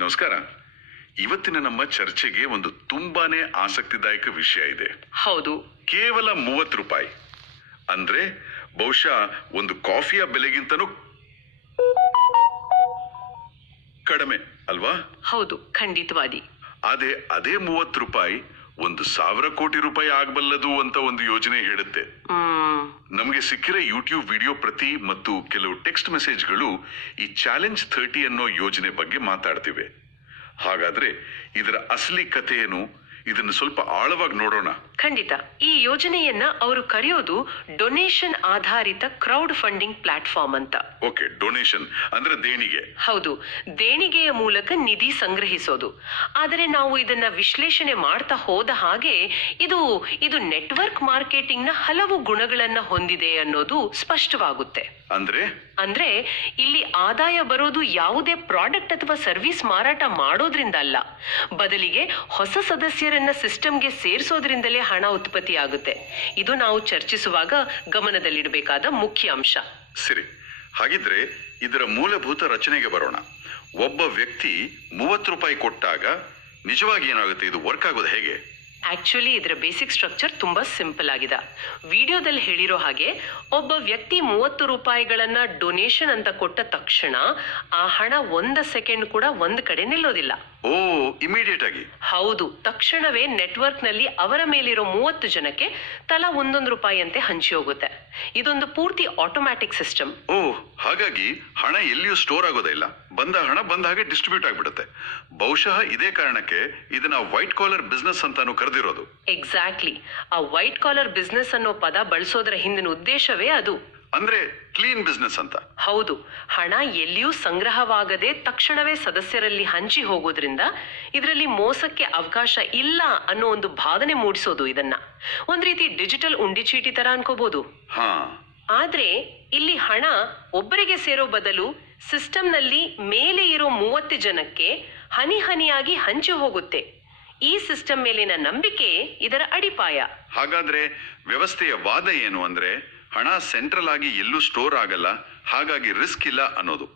ನಮಸ್ಕಾರ. ಇವತ್ತಿನ ನಮ್ಮ ಚರ್ಚೆಗೆ ಒಂದು ತುಂಬಾನೇ ಆಸಕ್ತಿದಾಯಕ ವಿಷಯ ಇದೆ. ಹೌದು. ಕೇವಲ 30 ರೂಪಾಯಿ ಅಂದ್ರೆ ಬಹುಶಃ ಒಂದು ಕಾಫಿಯ ಬೆಲೆಗಿಂತನೂ ಕಡಿಮೆ ಅಲ್ವಾ? ಹೌದು, ಖಂಡಿತವಾದಿ. ಅದೇ 30 ರೂಪಾಯಿ 1,000 ಕೋಟಿ ರೂಪಾಯಿ ಆಗಬಲ್ಲದು ಅಂತ ಒಂದು ಯೋಜನೆ ಹೇಳುತ್ತೆ. ನಮಗೆ ಸಿಕ್ಕಿರೋ ಯೂಟ್ಯೂಬ್ ವಿಡಿಯೋ ಪ್ರತಿ ಮತ್ತು ಕೆಲವು ಟೆಕ್ಸ್ಟ್ ಮೆಸೇಜ್ಗಳು ಈ ಚಾಲೆಂಜ್ 30 ಅನ್ನೋ ಯೋಜನೆ ಬಗ್ಗೆ ಮಾತಾಡ್ತಿವೆ. ಹಾಗಾದ್ರೆ ಇದರ ಅಸಲಿ ಕಥೆ ಏನು? ಇದನ್ನು ಸ್ವಲ್ಪ ಆಳವಾಗಿ ನೋಡೋಣ. ಖಂಡಿತ. ಈ ಯೋಜನೆಯನ್ನ ಅವರು ಕರೆಯೋದು ಡೊನೇಷನ್ ಆಧಾರಿತ ಕ್ರೌಡ್ ಫಂಡಿಂಗ್ ಪ್ಲಾಟ್ಫಾರ್ಮ್ ಅಂತ. ಓಕೆ, ಡೊನೇಷನ್ ಅಂದ್ರೆ ದೇಣಿಗೆ. ಹೌದು, ದೇಣಿಗೆಯ ಮೂಲಕ ನಿಧಿ ಸಂಗ್ರಹಿಸೋದು. ಆದರೆ ನಾವು ಇದನ್ನ ವಿಶ್ಲೇಷಣೆ ಮಾಡ್ತಾ ಹೋದ ಹಾಗೆ ಇದು ನೆಟ್ವರ್ಕ್ ಮಾರ್ಕೆಟಿಂಗ್ ನ ಹಲವು ಗುಣಗಳನ್ನ ಹೊಂದಿದೆ ಅನ್ನೋದು ಸ್ಪಷ್ಟವಾಗುತ್ತೆ. ಅಂದ್ರೆ ಇಲ್ಲಿ ಆದಾಯ ಬರೋದು ಯಾವುದೇ ಪ್ರಾಡಕ್ಟ್ ಅಥವಾ ಸರ್ವಿಸ್ ಮಾರಾಟ ಮಾಡೋದ್ರಿಂದ ಅಲ್ಲ, ಬದಲಿಗೆ ಹೊಸ ಸದಸ್ಯರನ್ನ ಸಿಸ್ಟಮ್ಗೆ ಸೇರಿಸೋದ್ರಿಂದಲೇ ಹಣ ಉತ್ಪತ್ತಿ ಆಗುತ್ತೆ. ಇದು ನಾವು ಚರ್ಚಿಸುವಾಗ ಗಮನದಲ್ಲಿಡಬೇಕಾದ ಮುಖ್ಯ ಅಂಶ. ಸರಿ, ಹಾಗಿದ್ರೆ ಇದರ ಮೂಲಭೂತ ರಚನೆಗೆ ಬರೋಣ. ಒಬ್ಬ ವ್ಯಕ್ತಿ 30 ರೂಪಾಯಿ ಕೊಟ್ಟಾಗ ನಿಜವಾಗಿ ಏನಾಗುತ್ತೆ? ಇದು ವರ್ಕ್ ಆಗೋದು ಹೇಗೆ? ಆಕ್ಚುಲಿ ಇದರ ಬೇಸಿಕ್ ಸ್ಟ್ರಕ್ಚರ್ ತುಂಬಾ ಸಿಂಪಲ್ ಆಗಿದೆ. ವಿಡಿಯೋದಲ್ಲಿ ಹೇಳಿರೋ ಹಾಗೆ ಒಬ್ಬ ವ್ಯಕ್ತಿ 30 ರೂಪಾಯಿಗಳನ್ನ ಡೊನೇಷನ್ ಅಂತ ಕೊಟ್ಟ ತಕ್ಷಣ ಆ ಹಣ 1 ಸೆಕೆಂಡ್ ಕೂಡ ಒಂದ್ ಕಡೆ ನಿಲ್ಲೋದಿಲ್ಲ. ಇಮಿಡಿಯೇಟ್ ಆಗಿ? ಹೌದು, ತಕ್ಷಣವೇ ನೆಟ್ವರ್ಕ್ ನಲ್ಲಿ ಅವರ ಮೇಲಿರೋ 30 ಜನಕ್ಕೆ ತಲಾ 1 ರೂಪಾಯಿ ಅಂತೆ ಹಂಚಿ ಹೋಗುತ್ತೆ. ಇದೊಂದು ಪೂರ್ತಿ ಆಟೋಮ್ಯಾಟಿಕ್ ಸಿಸ್ಟಮ್. ಹಾಗಾಗಿ ಹಣ ಎಲ್ಲಿಯೂ ಸ್ಟೋರ್ ಆಗೋದೇ ಇಲ್ಲ. ಬಂದ ಹಣ ಬಂದ ಹಾಗೆ ಡಿಸ್ಟ್ರಿಬ್ಯೂಟ್ ಆಗ್ಬಿಡುತ್ತೆ. ಬಹುಶಃ ಇದೇ ಕಾರಣಕ್ಕೆ ಇದನ್ನ ವೈಟ್ ಕಾಲರ್ ಬಿಸ್ನೆಸ್ ಅಂತಾನು ಕರೆದಿರೋದು. ಎಕ್ಸಾಕ್ಟ್ಲಿ. ಆ ವೈಟ್ ಕಾಲರ್ ಬಿಸ್ನೆಸ್ ಅನ್ನೋ ಪದ ಬಳಸೋದ್ರ ಹಿಂದಿನ ಉದ್ದೇಶವೇ ಅದು. ಅಂದ್ರೆ ಕ್ಲೀನ್ ಬಿಸ್ನೆಸ್ ಅಂತ. ಹೌದು, ಹಣ ಎಲ್ಲಿಯೂ ಸಂಗ್ರಹವಾಗದೆ ತಕ್ಷಣವೇ ಸದಸ್ಯರಲ್ಲಿ ಹಂಚಿ ಹೋಗೋದ್ರಿಂದ ಇದರಲ್ಲಿ ಮೋಸಕ್ಕೆ ಅವಕಾಶ ಇಲ್ಲ ಅನ್ನೋ ಒಂದು ಭಾವನೆ ಮೂಡಿಸೋದು. ಇದನ್ನ ಒಂದ್ ರೀತಿ ಡಿಜಿಟಲ್ ಉಂಡಿ ಚೀಟಿ ತರ ಅನ್ಕೋಬಹುದು. ಆದ್ರೆ ಇಲ್ಲಿ ಹಣ ಒಬ್ಬರಿಗೆ ಸೇರೋ ಬದಲು ಸಿಸ್ಟಮ್ ನಲ್ಲಿ ಮೇಲೆ ಇರೋ 30 ಜನಕ್ಕೆ ಹನಿ ಹನಿಯಾಗಿ ಹಂಚಿ ಹೋಗುತ್ತೆ. ಈ ಸಿಸ್ಟಮ್ ಮೇಲಿನ ನಂಬಿಕೆ ಇದರ ಅಡಿಪಾಯ. ಹಾಗಾದ್ರೆ ವ್ಯವಸ್ಥೆಯ ವಾದ ಏನು ಅಂದ್ರೆ ಹಣ ಸೆಂಟ್ರಲ್ ಆಗಿ ಎಲ್ಲೂ ಸ್ಟೋರ್ ಆಗಲ್ಲ, ಹಾಗಾಗಿ ರಿಸ್ಕ್ ಇಲ್ಲ ಅನ್ನೋದು.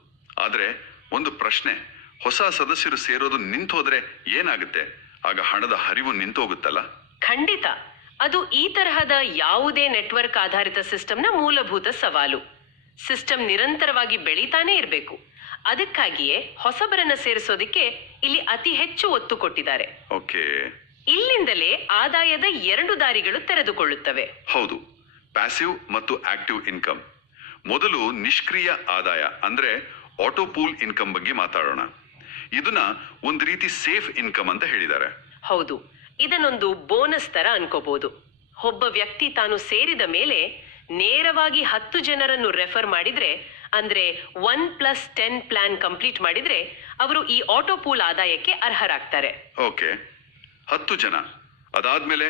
ಆದ್ರೆ ಒಂದು ಪ್ರಶ್ನೆ, ಹೊಸ ಸದಸ್ಯರು ಸೇರೋದು ನಿಂತೋದ್ರೆ ಏನಾಗುತ್ತೆ? ಆಗ ಹಣದ ಹರಿವು ನಿಂತೋಗುತ್ತಲ್ಲ? ಖಂಡಿತ. ಅದು ಈ ತರಹದ ಯಾವುದೇ ನೆಟ್ವರ್ಕ್ ಆಧಾರಿತ ಸಿಸ್ಟಮ್ನ ಮೂಲಭೂತ ಸವಾಲು. ಸಿಸ್ಟಮ್ ನಿರಂತರವಾಗಿ ಬೆಳೀತಾನೆ ಇರಬೇಕು. ಅದಕ್ಕಾಗಿಯೇ ಹೊಸಬರನ್ನ ಸೇರಿಸೋದಿಕ್ಕೆ ಇಲ್ಲಿ ಅತಿ ಹೆಚ್ಚು ಒತ್ತು ಕೊಟ್ಟಿದ್ದಾರೆ. ಇಲ್ಲಿಂದಲೇ ಆದಾಯದ 2 ದಾರಿಗಳು ತೆರೆದುಕೊಳ್ಳುತ್ತವೆ. ಹೌದು, ಪ್ಯಾಸಿವ್ ಮತ್ತು ಆಕ್ಟಿವ್ ಇನ್ಕಮ್. ಮೊದಲು ನಿಷ್ಕ್ರಿಯ ಆದಾಯ ಅಂದ್ರೆ ಆಟೋ ಪೂಲ್ ಇನ್ಕಮ್ ಬಗ್ಗೆ ಮಾತಾಡೋಣ. ಇದನ್ನ ಒಂದು ರೀತಿ ಸೇಫ್ ಇನ್ಕಮ್ ಅಂತ ಹೇಳಿದ್ದಾರೆ. ಹೌದು, ಇದನ್ನೊಂದು ಬೋನಸ್ ತರ ಅನ್ಕೋಬಹುದು. ಒಬ್ಬ ವ್ಯಕ್ತಿ ತಾನು ಸೇರಿದ ಮೇಲೆ ನೇರವಾಗಿ 10 ಜನರನ್ನು ರೆಫರ್ ಮಾಡಿದ್ರೆ, ಅಂದ್ರೆ 1+10 ಪ್ಲಾನ್ ಕಂಪ್ಲೀಟ್ ಮಾಡಿದ್ರೆ ಅವರು ಈ ಆಟೋ ಪೂಲ್ ಆದಾಯಕ್ಕೆ ಅರ್ಹರಾಗ್ತಾರೆ. ಓಕೆ, 10 ಜನ. ಅದಾದ್ಮೇಲೆ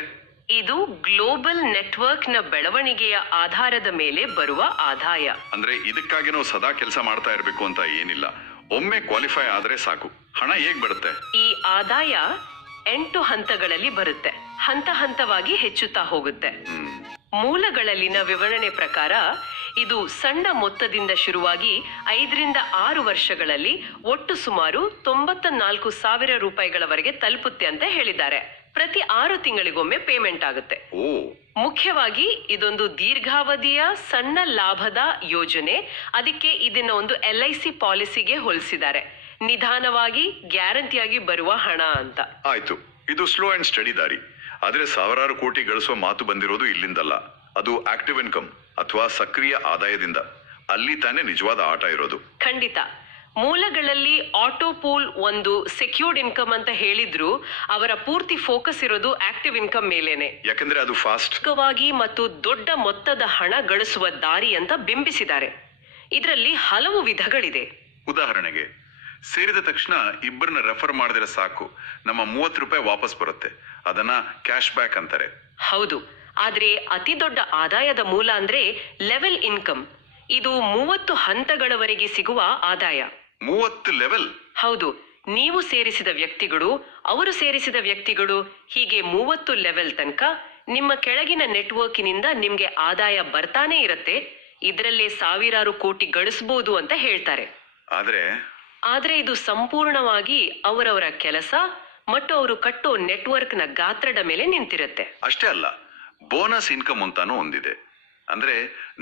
ಇದು ಗ್ಲೋಬಲ್ ನೆಟ್ವರ್ಕ್ ನ ಬೆಳವಣಿಗೆಯ ಆಧಾರದ ಮೇಲೆ ಬರುವ ಆದಾಯ. ಅಂದ್ರೆ ಇದಕ್ಕಾಗಿ ನಾವು ಸದಾ ಕೆಲಸ ಮಾಡ್ತಾ ಇರಬೇಕು ಅಂತ ಏನಿಲ್ಲ. ಒಮ್ಮೆ ಕ್ವಾಲಿಫೈ ಆದ್ರೆ ಸಾಕು. ಹಣ ಹೇಗ್ ಬರುತ್ತೆ? ಈ ಆದಾಯ 8 ಹಂತಗಳಲ್ಲಿ ಬರುತ್ತೆ. ಹಂತ ಹಂತವಾಗಿ ಹೆಚ್ಚುತ್ತಾ ಹೋಗುತ್ತೆ. ಮೂಲಗಳಲ್ಲಿನ ವಿವರಣೆ ಪ್ರಕಾರ ಇದು ಸಣ್ಣ ಮೊತ್ತದಿಂದ ಶುರುವಾಗಿ 5 ರಿಂದ 6 ವರ್ಷಗಳಲ್ಲಿ ಒಟ್ಟು ಸುಮಾರು 94,000 ರೂಪಾಯಿಗಳವರೆಗೆ ತಲುಪುತ್ತೆ ಅಂತ ಹೇಳಿದ್ದಾರೆ. ಪ್ರತಿ 6 ತಿಂಗಳಿಗೊಮ್ಮೆ ಪೇಮೆಂಟ್ ಆಗುತ್ತೆ. ಮುಖ್ಯವಾಗಿ ಇದೊಂದು ದೀರ್ಘಾವಧಿಯ ಸಣ್ಣ ಲಾಭದ ಯೋಜನೆ. ಅದಕ್ಕೆ ಇದನ್ನ ಒಂದು LIC ಪಾಲಿಸಿಗೆ ಹೋಲಿಸಿದ್ದಾರೆ. ನಿಧಾನವಾಗಿ ಗ್ಯಾರಂಟಿಯಾಗಿ ಬರುವ ಹಣ ಅಂತ. ಆಯ್ತು, ಇದು ಸ್ಲೋ ಅಂಡ್ ಸ್ಟಡಿ ದಾರಿ. ಆದ್ರೆ ಸಾವಿರಾರು ಕೋಟಿ ಗಳಿಸುವ ಮಾತು ಬಂದಿರೋದು ಇಲ್ಲಿಂದಲ್ಲ. ಅದು ಆಕ್ಟಿವ್ ಇನ್ಕಮ್ ಅಥವಾ ಸಕ್ರಿಯ ಆದಾಯದಿಂದ. ಅಲ್ಲಿ ತಾನೇ ನಿಜವಾದ ಆಟ ಇರೋದು. ಖಂಡಿತ. ಮೂಲಗಳಲ್ಲಿ ಆಟೋ ಪೂಲ್ ಒಂದು ಸೆಕ್ಯೂರ್ಡ್ ಇನ್ಕಮ್ ಅಂತ ಹೇಳಿದ್ರು, ಅವರ ಪೂರ್ತಿ ಫೋಕಸ್ ಇರೋದು ಆಕ್ಟಿವ್ ಇನ್ಕಮ್ ಮೇಲೇನೆ. ಯಾಕಂದ್ರೆ ಅದು ಫಾಸ್ಟ್ ಮತ್ತು ದೊಡ್ಡ ಮೊತ್ತದ ಹಣ ಗಳಿಸುವ ದಾರಿ ಅಂತ ಬಿಂಬಿಸಿದ್ದಾರೆ. ಇದರಲ್ಲಿ ಹಲವು ವಿಧಗಳಿದೆ. ಉದಾಹರಣೆಗೆ, ಸೇರಿದ ತಕ್ಷಣ ಇಬ್ಬರನ್ನ ರೆಫರ್ ಮಾಡಿದ್ರೆ ಸಾಕು, ನಮ್ಮ 30 ರೂಪಾಯಿ ವಾಪಸ್ ಬರುತ್ತೆ. ಅದನ್ನ ಕ್ಯಾಶ್ ಬ್ಯಾಕ್ ಅಂತಾರೆ. ಹೌದು, ಆದ್ರೆ ಅತಿ ದೊಡ್ಡ ಆದಾಯದ ಮೂಲ ಅಂದ್ರೆ ಲೆವೆಲ್ ಇನ್ಕಮ್. ಇದು 30 ಹಂತಗಳವರೆಗೆ ಸಿಗುವ ಆದಾಯ. 30 ಲೆವೆಲ್? ಹೌದು, ನೀವು ಸೇರಿಸಿದ ವ್ಯಕ್ತಿಗಳು, ಅವರು ಸೇರಿಸಿದ ವ್ಯಕ್ತಿಗಳು, ಹೀಗೆ 30 ಲೆವೆಲ್ ತನಕ ನಿಮ್ಮ ಕೆಳಗಿನ ನೆಟ್ವರ್ಕಿನಿಂದ ನಿಮ್ಗೆ ಆದಾಯ ಬರ್ತಾನೆ ಇರುತ್ತೆ. ಇದರಲ್ಲೇ ಸಾವಿರಾರು ಕೋಟಿ ಗಳಿಸಬಹುದು ಅಂತ ಹೇಳ್ತಾರೆ. ಆದ್ರೆ ಆದ್ರೆ ಇದು ಸಂಪೂರ್ಣವಾಗಿ ಅವರವರ ಕೆಲಸ ಮತ್ತು ಅವರು ಕಟ್ಟೋ ನೆಟ್ವರ್ಕ್ನ ಗಾತ್ರದ ಮೇಲೆ ನಿಂತಿರುತ್ತೆ. ಅಷ್ಟೇ ಅಲ್ಲ, ಬೋನಸ್ ಇನ್ಕಮ್ ಅಂತಾನೂ ಒಂದಿದೆ. ಅಂದ್ರೆ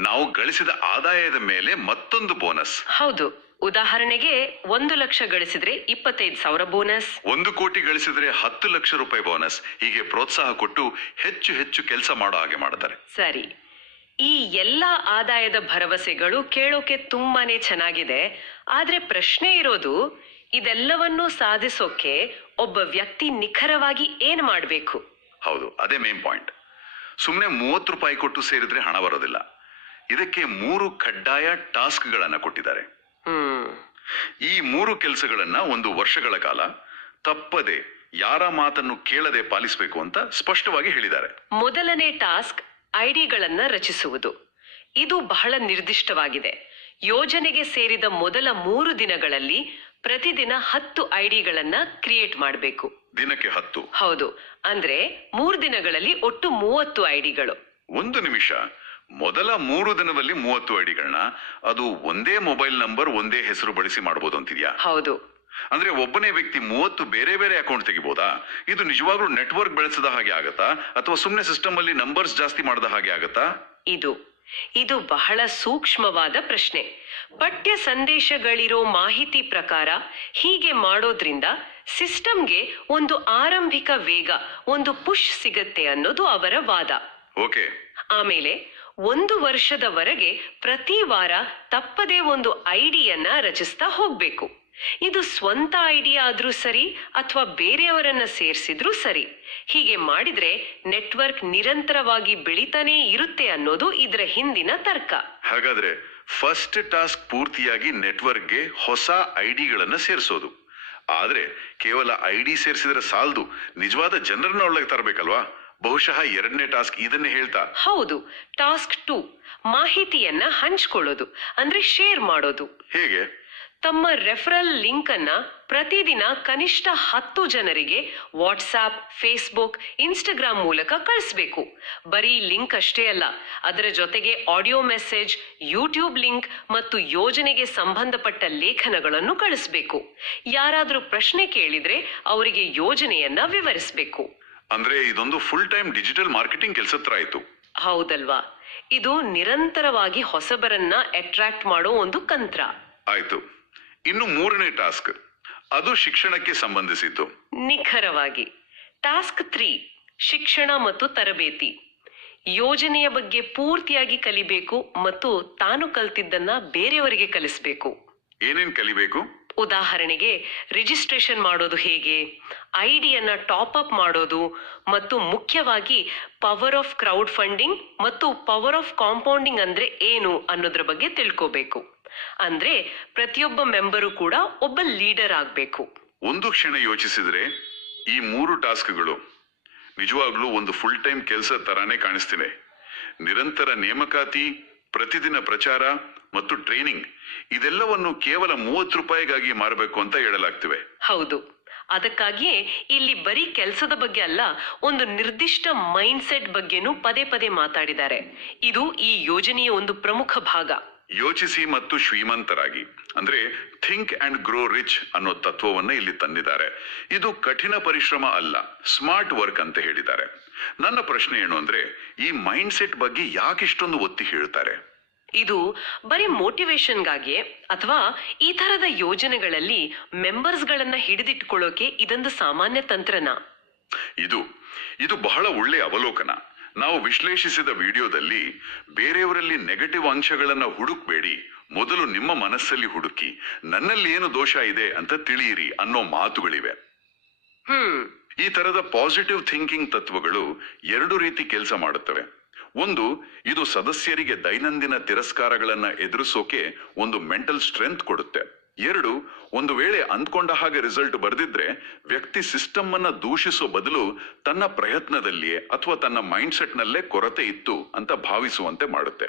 ನಾವು ಗಳಿಸಿದ ಆದಾಯದ ಮೇಲೆ ಮತ್ತೊಂದು ಬೋನಸ್. ಹೌದು. ಉದಾಹರಣೆಗೆ 1 ಲಕ್ಷ ಗಳಿಸಿದ್ರೆ 25,000 ಬೋನಸ್, 1 ಕೋಟಿ ಗಳಿಸಿದ್ರೆ 10 ಲಕ್ಷ ರೂಪಾಯಿ ಬೋನಸ್. ಹೀಗೆ ಪ್ರೋತ್ಸಾಹ ಕೊಟ್ಟು ಹೆಚ್ಚು ಹೆಚ್ಚು ಕೆಲಸ ಮಾಡೋ ಹಾಗೆ ಮಾಡ್ತಾರೆ. ಸರಿ, ಈ ಎಲ್ಲ ಆದಾಯದ ಭರವಸೆಗಳು ಕೇಳೋಕೆ ತುಂಬಾನೇ ಚೆನ್ನಾಗಿದೆ. ಆದ್ರೆ ಪ್ರಶ್ನೆ ಇರೋದು, ಇದೆಲ್ಲವನ್ನೂ ಸಾಧಿಸೋಕೆ ಒಬ್ಬ ವ್ಯಕ್ತಿ ನಿಖರವಾಗಿ ಏನ್ ಮಾಡ್ಬೇಕು? ಹೌದು, ಅದೇ ಮೇನ್ ಪಾಯಿಂಟ್. ಸುಮ್ನೆ 30 ರೂಪಾಯಿ ಕೊಟ್ಟು ಸೇರಿದ್ರೆ ಹಣ ಬರೋದಿಲ್ಲ. ಇದಕ್ಕೆ 3 ಕಡ್ಡಾಯ ಟಾಸ್ಕ್ಗಳನ್ನ ಕೊಟ್ಟಿದ್ದಾರೆ. ಈ 3 ಕೆಲಸಗಳನ್ನ 1 ವರ್ಷಗಳ ಕಾಲ ತಪ್ಪದೆ ಯಾರ ಮಾತನ್ನು ಕೇಳದೆ ಪಾಲಿಸಬೇಕು ಅಂತ ಸ್ಪಷ್ಟವಾಗಿ ಹೇಳಿದ್ದಾರೆ. ಮೊದಲನೇ ಟಾಸ್ಕ್ ಐಡಿಗಳನ್ನ ರಚಿಸುವುದು. ಇದು ಬಹಳ ನಿರ್ದಿಷ್ಟವಾಗಿದೆ. ಯೋಜನೆಗೆ ಸೇರಿದ ಮೊದಲ 3 ದಿನಗಳಲ್ಲಿ ಪ್ರತಿದಿನ 10 ಐಡಿಗಳನ್ನ ಕ್ರಿಯೇಟ್ ಮಾಡಬೇಕು. ದಿನಕ್ಕೆ 10? ಹೌದು. ಅಂದ್ರೆ 3 ದಿನಗಳಲ್ಲಿ ಒಟ್ಟು 30 ಐಡಿಗಳು. 1 ನಿಮಿಷ. ಮೊದಲ 3 ದಿನದಲ್ಲಿ 30 ಐಡಿಗಳನ್ನ ಅದು ಒಂದೇ ಮೊಬೈಲ್ ನಂಬರ್, ಒಂದೇ ಹೆಸರು ಬಳಸಿ ಮಾಡಬಹುದು ಅಂತಿದ್ಯಾ? ಹೌದು. ಅಂದ್ರೆ ಒಬ್ಬನೇ ವ್ಯಕ್ತಿ 30 ಬೇರೆ ಬೇರೆ ಅಕೌಂಟ್ ತೆಗಿಬಹುದಾ? ಇದು ನಿಜವಾಗ್ಲೂ ನೆಟ್ವರ್ಕ್ ಬೆಳೆಸದ ಹಾಗೆ ಆಗತ್ತಾ, ಅಥವಾ ಸುಮ್ಮನೆ ಸಿಸ್ಟಮ್ ಅಲ್ಲಿ ನಂಬರ್ಸ್ ಜಾಸ್ತಿ ಮಾಡದ ಹಾಗೆ ಆಗತ್ತಾ? ಇದು ಬಹಳ ಸೂಕ್ಷ್ಮವಾದ ಪ್ರಶ್ನೆ. ಪಠ್ಯ ಸಂದೇಶಗಳಿರೋ ಮಾಹಿತಿ ಪ್ರಕಾರ ಹೀಗೆ ಮಾಡೋದ್ರಿಂದ ಸಿಸ್ಟಮ್ಗೆ ಒಂದು ಆರಂಭಿಕ ವೇಗ, ಒಂದು ಪುಷ್ ಸಿಗತ್ತೆ ಅನ್ನೋದು ಅವರ ವಾದ. ಓಕೆ. ಆಮೇಲೆ 1 ವರ್ಷದವರೆಗೆ ಪ್ರತಿ ವಾರ ತಪ್ಪದೇ ಒಂದು ಐಡಿಯನ್ನ ರಚಿಸ್ತಾ ಹೋಗ್ಬೇಕು. ಇದು ಸ್ವಂತ ಐಡಿಯಾ ಆದ್ರೂ ಸರಿ ಅಥವಾ ಬೇರೆಯವರನ್ನ ಸೇರಿಸಿದ್ರೂ ಸರಿ. ಹೀಗೆ ಮಾಡಿದ್ರೆ ನೆಟ್ವರ್ಕ್ ನಿರಂತರವಾಗಿ ಬೆಳಿತಾನೇ ಇರುತ್ತೆ ಅನ್ನೋದು ಇದರ ಹಿಂದಿನ ತರ್ಕ. ಹಾಗಾದ್ರೆ ಫಸ್ಟ್ ಟಾಸ್ಕ್ ಪೂರ್ತಿಯಾಗಿ ನೆಟ್ವರ್ಕ್ಗೆ ಹೊಸ ಐಡಿಗಳನ್ನ ಸೇರಿಸೋದು. ಆದ್ರೆ ಕೇವಲ ಐಡಿ ಸೇರಿಸಿದ್ರೆ ಸಾಲದು, ನಿಜವಾದ ಜನರನ್ನ ಒಳಗೆ ತರಬೇಕಲ್ವಾ? ಬಹುಶಃ 2ನೇ ಟಾಸ್ಕ್ ಇದನ್ನೇ ಹೇಳ್ತಾ. ಹೌದು. ಟಾಸ್ಕ್ 2 ಮಾಹಿತಿಯನ್ನ ಹಂಚ್ಕೊಳ್ಳೋದು, ಅಂದ್ರೆ ಶೇರ್ ಮಾಡೋದು. ಹೇಗೆ? ತಮ್ಮ ರೆಫರಲ್ ಲಿಂಕ್ ಅನ್ನ ಪ್ರತಿದಿನ ಕನಿಷ್ಠ 10 ಜನರಿಗೆ ವಾಟ್ಸ್ಆಪ್, ಫೇಸ್ಬುಕ್, ಇನ್ಸ್ಟಾಗ್ರಾಮ್ ಮೂಲಕ ಕಳಿಸ್ಬೇಕು. ಬರೀ ಲಿಂಕ್ ಅಷ್ಟೇ ಅಲ್ಲ, ಅದರ ಜೊತೆಗೆ ಆಡಿಯೋ ಮೆಸೇಜ್, ಯೂಟ್ಯೂಬ್ ಲಿಂಕ್ ಮತ್ತು ಯೋಜನೆಗೆ ಸಂಬಂಧಪಟ್ಟ ಲೇಖನಗಳನ್ನು ಕಳಿಸ್ಬೇಕು. ಯಾರಾದ್ರೂ ಪ್ರಶ್ನೆ ಕೇಳಿದ್ರೆ ಅವರಿಗೆ ಯೋಜನೆಯನ್ನ ವಿವರಿಸಬೇಕು. ಅಂದ್ರೆ ಇದೊಂದು ಫುಲ್ ಟೈಮ್ ಡಿಜಿಟಲ್ ಮಾರ್ಕೆಟಿಂಗ್ ಕೆಲಸದ ತರ ಆಯ್ತು. ಹೌದಲ್ವಾ? ಇದು ನಿರಂತರವಾಗಿ ಹೊಸಬರನ್ನ ಅಟ್ರಾಕ್ಟ್ ಮಾಡೋ ಒಂದು ತಂತ್ರ. ಆಯ್ತು. ಇನ್ನು 3ನೇ ಟಾಸ್ಕ್, ಅದು ಶಿಕ್ಷಣಕ್ಕೆ ಸಂಬಂಧಿಸಿದ್ದು. ನಿಖರವಾಗಿ. ಟಾಸ್ಕ್ 3 ಶಿಕ್ಷಣ ಮತ್ತು ತರಬೇತಿ. ಯೋಜನೆಯ ಬಗ್ಗೆ ಪೂರ್ತಿಯಾಗಿ ಕಲಿಬೇಕು ಮತ್ತು ತಾನು ಕಲ್ತಿದ್ದನ್ನ ಬೇರೆಯವರಿಗೆ ಕಲಿಸಬೇಕು. ಏನೇನ್ ಕಲಿಬೇಕು? ಉದಾಹರಣೆಗೆ ರಿಜಿಸ್ಟ್ರೇಷನ್ ಮಾಡೋದು ಹೇಗೆ, ಐಡಿಯನ್ನ ಟಾಪ್ ಅಪ್ ಮಾಡೋದು, ಮತ್ತು ಮುಖ್ಯವಾಗಿ ಪವರ್ ಆಫ್ ಕ್ರೌಡ್ ಫಂಡಿಂಗ್ ಮತ್ತು ಪವರ್ ಆಫ್ ಕಾಂಪೌಂಡಿಂಗ್ ಅಂದ್ರೆ ಏನು ಅನ್ನೋದ್ರ ಬಗ್ಗೆ ತಿಳ್ಕೋಬೇಕು. ಅಂದ್ರೆ ಪ್ರತಿಯೊಬ್ಬ ಮೆಂಬರು ಕೂಡ ಒಬ್ಬ ಲೀಡರ್ ಆಗ್ಬೇಕು. ಒಂದು ಕ್ಷಣ ಯೋಚಿಸಿದ್ರೆ ಈ 3 ಟಾಸ್ಕ್ಗಳು ನಿಜವಾಗ್ಲೂ ಒಂದು ಫುಲ್ ಟೈಮ್ ಕೆಲಸ ತರಾನೇ ಕಾಣಿಸ್ತಿವೆ. ನಿರಂತರ ನೇಮಕಾತಿ, ಪ್ರತಿದಿನ ಪ್ರಚಾರ ಮತ್ತು ಟ್ರೈನಿಂಗ್, ಇದೆಲ್ಲವನ್ನು ಕೇವಲ 30 ರೂಪಾಯಿಗಾಗಿ ಮಾರಬೇಕು ಅಂತ ಹೇಳಲಾಗ್ತಿವೆ. ಹೌದು. ಅದಕ್ಕಾಗಿಯೇ ಇಲ್ಲಿ ಬರೀ ಕೆಲಸದ ಬಗ್ಗೆ ಅಲ್ಲ, ಒಂದು ನಿರ್ದಿಷ್ಟ ಮೈಂಡ್ ಸೆಟ್ ಬಗ್ಗೆನೂ ಪದೇ ಪದೇ ಮಾತಾಡಿದ್ದಾರೆ. ಇದು ಈ ಯೋಜನೆಯ ಒಂದು ಪ್ರಮುಖ ಭಾಗ. ಯೋಚಿಸಿ ಮತ್ತು ಶ್ರೀಮಂತರಾಗಿ, ಅಂದ್ರೆ ಥಿಂಕ್ ಅಂಡ್ ಗ್ರೋ ರಿಚ್ ಅನ್ನೋ ತತ್ವವನ್ನ ಇಲ್ಲಿ ತಂದಿದ್ದಾರೆ. ಇದು ಕಠಿಣ ಪರಿಶ್ರಮ ಅಲ್ಲ, ಸ್ಮಾರ್ಟ್ ವರ್ಕ್ ಅಂತ ಹೇಳಿದ್ದಾರೆ. ನನ್ನ ಪ್ರಶ್ನೆ ಏನು ಅಂದ್ರೆ, ಈ ಮೈಂಡ್ ಸೆಟ್ ಬಗ್ಗೆ ಯಾಕೆ ಇಷ್ಟೊಂದು ಒತ್ತಿ ಹೇಳ್ತಾರೆ? ಇದು ಬರೀ ಮೋಟಿವೇಶನ್ಗಾಗಿ ಅಥವಾ ಈ ತರದ ಯೋಜನೆಗಳಲ್ಲಿ ಮೆಂಬರ್ಸ್ ಗಳನ್ನ ಹಿಡಿದಿಟ್ಕೊಳ್ಳೋಕೆ ಇದೊಂದು ಸಾಮಾನ್ಯ ತಂತ್ರನಾ? ಇದು ಬಹಳ ಒಳ್ಳೆಯ ಅವಲೋಕನ. ನಾವು ವಿಶ್ಲೇಷಿಸಿದ ವಿಡಿಯೋದಲ್ಲಿ ಬೇರೆಯವರಲ್ಲಿ ನೆಗೆಟಿವ್ ಅಂಶಗಳನ್ನ ಹುಡುಕ್ಬೇಡಿ, ಮೊದಲು ನಿಮ್ಮ ಮನಸ್ಸಲ್ಲಿ ಹುಡುಕಿ ನನ್ನಲ್ಲಿ ಏನು ದೋಷ ಇದೆ ಅಂತ ತಿಳಿಯಿರಿ ಅನ್ನೋ ಮಾತುಗಳಿವೆ. ಈ ತರದ ಪಾಸಿಟಿವ್ ಥಿಂಕಿಂಗ್ ತತ್ವಗಳು 2 ರೀತಿ ಕೆಲಸ ಮಾಡುತ್ತವೆ. ಒಂದು, ಇದು ಸದಸ್ಯರಿಗೆ ದೈನಂದಿನ ತಿರಸ್ಕಾರಗಳನ್ನ ಎದುರಿಸೋಕೆ ಒಂದು ಮೆಂಟಲ್ ಸ್ಟ್ರೆಂತ್ ಕೊಡುತ್ತೆ. 2, ಒಂದು ವೇಳೆ ಅಂದ್ಕೊಂಡ ಹಾಗೆ ರಿಸಲ್ಟ್ ಬರ್ದಿದ್ರೆ ವ್ಯಕ್ತಿ ಸಿಸ್ಟಮ್ ಅನ್ನ ದೂಷಿಸೋ ಬದಲು ತನ್ನ ಪ್ರಯತ್ನದಲ್ಲಿಯೇ ಅಥವಾ ತನ್ನ ಮೈಂಡ್ ಸೆಟ್ ನಲ್ಲೇ ಕೊರತೆ ಇತ್ತು ಅಂತ ಭಾವಿಸುವಂತೆ ಮಾಡುತ್ತೆ.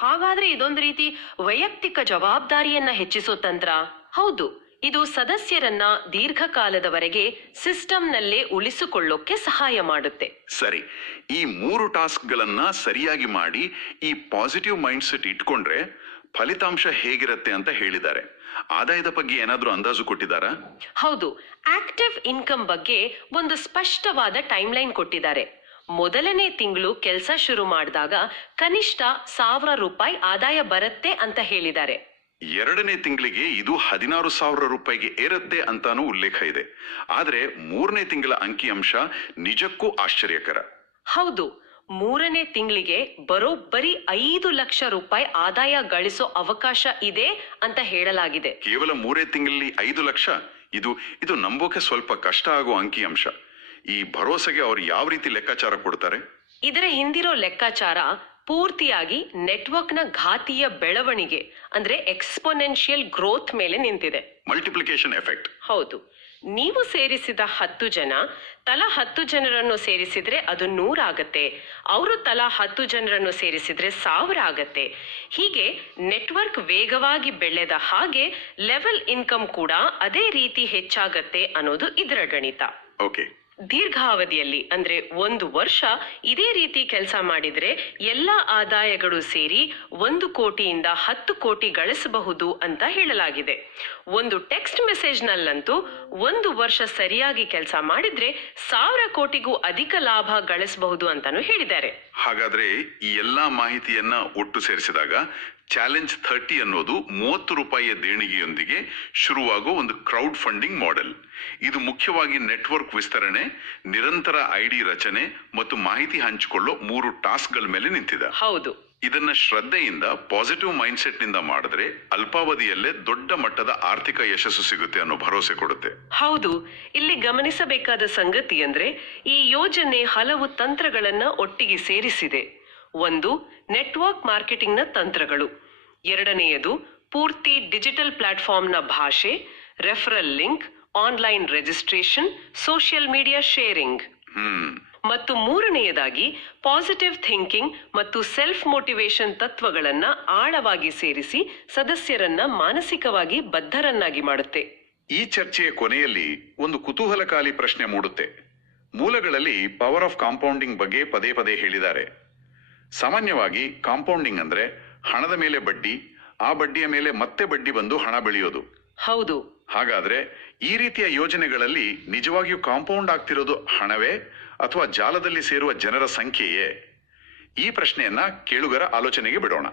ಹಾಗಾದ್ರೆ ಇದೊಂದು ರೀತಿ ವೈಯಕ್ತಿಕ ಜವಾಬ್ದಾರಿಯನ್ನ ಹೆಚ್ಚಿಸೋ ತಂತ್ರ. ಹೌದು. ಇದು ಸದಸ್ಯರನ್ನ ದೀರ್ಘಕಾಲದವರೆಗೆ ಸಿಸ್ಟಮ್ನಲ್ಲೇ ಉಳಿಸಿಕೊಳ್ಳೋಕೆ ಸಹಾಯ ಮಾಡುತ್ತೆ. ಸರಿ, ಈ 3 ಟಾಸ್ಕ್ಗಳನ್ನ ಸರಿಯಾಗಿ ಮಾಡಿ ಈ ಪಾಸಿಟಿವ್ ಮೈಂಡ್ ಸೆಟ್ ಇಟ್ಕೊಂಡ್ರೆ ಫಲಿತಾಂಶ ಹೇಗಿರತ್ತೆ ಅಂತ ಹೇಳಿದ್ದಾರೆ. ಆದಾಯದ ಬಗ್ಗೆ ಏನಾದ್ರೂ ಅಂದಾಜು ಕೊಟ್ಟಿದ್ದಾರಾ? ಹೌದು, ಆಕ್ಟಿವ್ ಇನ್ಕಮ್ ಬಗ್ಗೆ ಒಂದು ಸ್ಪಷ್ಟವಾದ ಟೈಮ್ಲೈನ್ ಕೊಟ್ಟಿದ್ದಾರೆ. ಮೊದಲನೇ ತಿಂಗಳು ಕೆಲಸ ಶುರು ಮಾಡಿದಾಗ ಕನಿಷ್ಠ 1,000 ರೂಪಾಯಿ ಆದಾಯ ಬರುತ್ತೆ ಅಂತ ಹೇಳಿದ್ದಾರೆ. ಎರಡನೇ ತಿಂಗಳಿಗೆ ಇದು 16,000 ರೂಪಾಯಿಗೆ ಏರುತ್ತೆ ಅಂತಾನೂ ಉಲ್ಲೇಖ ಇದೆ. ಆದ್ರೆ ಮೂರನೇ ತಿಂಗಳ ಅಂಕಿಅಂಶ ನಿಜಕ್ಕೂ ಆಶ್ಚರ್ಯಕರ. ಹೌದು, ಮೂರನೇ ತಿಂಗಳಿಗೆ ಬರೋಬ್ಬರಿ 5 ಲಕ್ಷ ರೂಪಾಯಿ ಆದಾಯ ಗಳಿಸೋ ಅವಕಾಶ ಇದೆ ಅಂತ ಹೇಳಲಾಗಿದೆ. ಕೇವಲ ಮೂರೇ ತಿಂಗಳಲ್ಲಿ 5 ಲಕ್ಷ? ಇದು ನಂಬೋಕೆ ಸ್ವಲ್ಪ ಕಷ್ಟ ಆಗೋ ಅಂಕಿಅಂಶ. ಈ ಭರವಸೆಗೆ ಅವ್ರು ಯಾವ ರೀತಿ ಲೆಕ್ಕಾಚಾರ ಕೊಡ್ತಾರೆ? ಇದರ ಹಿಂದಿರೋ ಲೆಕ್ಕಾಚಾರ ಪೂರ್ತಿಯಾಗಿ ನೆಟ್ವರ್ಕ್ನ ಘಾತೀಯ ಬೆಳವಣಿಗೆ ಅಂದ್ರೆ ಎಕ್ಸ್ಪೋನೆನ್ಷಿಯಲ್ ಗ್ರೋತ್ ಮೇಲೆ ನಿಂತಿದೆ. Multiplication effect. ಹೌದು, ನೀವು ಸೇರಿಸಿದ 10 ಜನ ತಲಾ 10 ಜನರನ್ನು ಸೇರಿಸಿದ್ರೆ ಅದು 100 ಆಗತ್ತೆ. ಅವರು ತಲಾ 10 ಜನರನ್ನು ಸೇರಿಸಿದ್ರೆ 1000 ಆಗತ್ತೆ. ಹೀಗೆ ನೆಟ್ವರ್ಕ್ ವೇಗವಾಗಿ ಬೆಳೆದ ಹಾಗೆ ಲೆವೆಲ್ ಇನ್ಕಮ್ ಕೂಡ ಅದೇ ರೀತಿ ಹೆಚ್ಚಾಗತ್ತೆ ಅನ್ನೋದು ಇದರ ಗಣಿತ. ಓಕೆ. ದೀರ್ಘಾವಧಿಯಲ್ಲಿ ಅಂದ್ರೆ 1 ವರ್ಷ ಇದೇ ರೀತಿ ಕೆಲಸ ಮಾಡಿದ್ರೆ ಎಲ್ಲ ಆದಾಯಗಳು ಸೇರಿ 1 ಕೋಟಿಯಿಂದ 10 ಕೋಟಿ ಗಳಿಸಬಹುದು ಅಂತ ಹೇಳಲಾಗಿದೆ. ಒಂದು ಟೆಕ್ಸ್ಟ್ ಮೆಸೇಜ್ ನಲ್ಲಂತೂ 1 ವರ್ಷ ಸರಿಯಾಗಿ ಕೆಲಸ ಮಾಡಿದ್ರೆ 1000 ಕೋಟಿಗೂ ಅಧಿಕ ಲಾಭ ಗಳಿಸಬಹುದು ಅಂತಾನು ಹೇಳಿದ್ದಾರೆ. ಹಾಗಾದ್ರೆ ಈ ಎಲ್ಲಾ ಮಾಹಿತಿಯನ್ನ ಒಟ್ಟು ಸೇರಿಸಿದಾಗ ಚಾಲೆಂಜ್ 30 ಅನ್ನೋದು 30 ರೂಪಾಯಿಯ ದೇಣಿಗೆಯೊಂದಿಗೆ ಶುರುವಾಗೋ ಒಂದು ಕ್ರೌಡ್ ಫಂಡಿಂಗ್ ಮಾಡೆಲ್. ಇದು ಮುಖ್ಯವಾಗಿ ನೆಟ್ವರ್ಕ್ ವಿಸ್ತರಣೆ, ನಿರಂತರ ಐಡಿ ರಚನೆ ಮತ್ತು ಮಾಹಿತಿ ಹಂಚಿಕೊಳ್ಳೋ 3 ಟಾಸ್ಕ್ಗಳ ಮೇಲೆ ನಿಂತಿದೆ. ಹೌದು, ಇದನ್ನ ಶ್ರದ್ಧೆಯಿಂದ ಪಾಸಿಟಿವ್ ಮೈಂಡ್ಸೆಟ್ ನಿಂದ ಮಾಡಿದ್ರೆ ಅಲ್ಪಾವಧಿಯಲ್ಲೇ ದೊಡ್ಡ ಮಟ್ಟದ ಆರ್ಥಿಕ ಯಶಸ್ಸು ಸಿಗುತ್ತೆ ಅನ್ನೋ ಭರವಸೆ ಕೊಡುತ್ತೆ. ಹೌದು, ಇಲ್ಲಿ ಗಮನಿಸಬೇಕಾದ ಸಂಗತಿ ಅಂದ್ರೆ ಈ ಯೋಜನೆ ಹಲವು ತಂತ್ರಗಳನ್ನ ಒಟ್ಟಿಗೆ ಸೇರಿಸಿದೆ. ಒಂದು, ನೆಟ್ವರ್ಕ್ ಮಾರ್ಕೆಟಿಂಗ್ನ ತಂತ್ರಗಳು. ಎರಡನೆಯದು ಪೂರ್ತಿ ಡಿಜಿಟಲ್ ಪ್ಲಾಟ್ಫಾರ್ಮ್ನ ಭಾಷೆ, referral link, online registration, social media sharing. ಮತ್ತು ಮೂರನೆಯದಾಗಿ ಪಾಸಿಟಿವ್ ಥಿಂಕಿಂಗ್ ಮತ್ತು ಸೆಲ್ಫ್ ಮೋಟಿವೇಶನ್ ತತ್ವಗಳನ್ನ ಆಳವಾಗಿ ಸೇರಿಸಿ ಸದಸ್ಯರನ್ನ ಮಾನಸಿಕವಾಗಿ ಬದ್ಧರನ್ನಾಗಿ ಮಾಡುತ್ತೆ. ಈ ಚರ್ಚೆಯ ಕೊನೆಯಲ್ಲಿ ಒಂದು ಕುತೂಹಲಕಾರಿ ಪ್ರಶ್ನೆ ಮೂಡುತ್ತೆ. ಮೂಲಗಳಲ್ಲಿ ಪವರ್ ಆಫ್ ಕಾಂಪೌಂಡಿಂಗ್ ಬಗ್ಗೆ ಪದೇ ಪದೇ ಹೇಳಿದ್ದಾರೆ. ಸಾಮಾನ್ಯವಾಗಿ ಕಾಂಪೌಂಡಿಂಗ್ ಅಂದ್ರೆ ಹಣದ ಮೇಲೆ ಬಡ್ಡಿ, ಆ ಬಡ್ಡಿಯ ಮೇಲೆ ಮತ್ತೆ ಬಡ್ಡಿ ಬಂದು ಹಣ ಬೆಳೆಯೋದು. ಹೌದು. ಹಾಗಾದ್ರೆ ಈ ರೀತಿಯ ಯೋಜನೆಗಳಲ್ಲಿ ನಿಜವಾಗಿಯೂ ಕಾಂಪೌಂಡ್ ಆಗ್ತಿರೋದು ಹಣವೇ ಅಥವಾ ಜಾಲದಲ್ಲಿ ಸೇರುವ ಜನರ ಸಂಖ್ಯೆಯೇ? ಈ ಪ್ರಶ್ನೆಯನ್ನ ಕೇಳುಗರ ಆಲೋಚನೆಗೆ ಬಿಡೋಣ.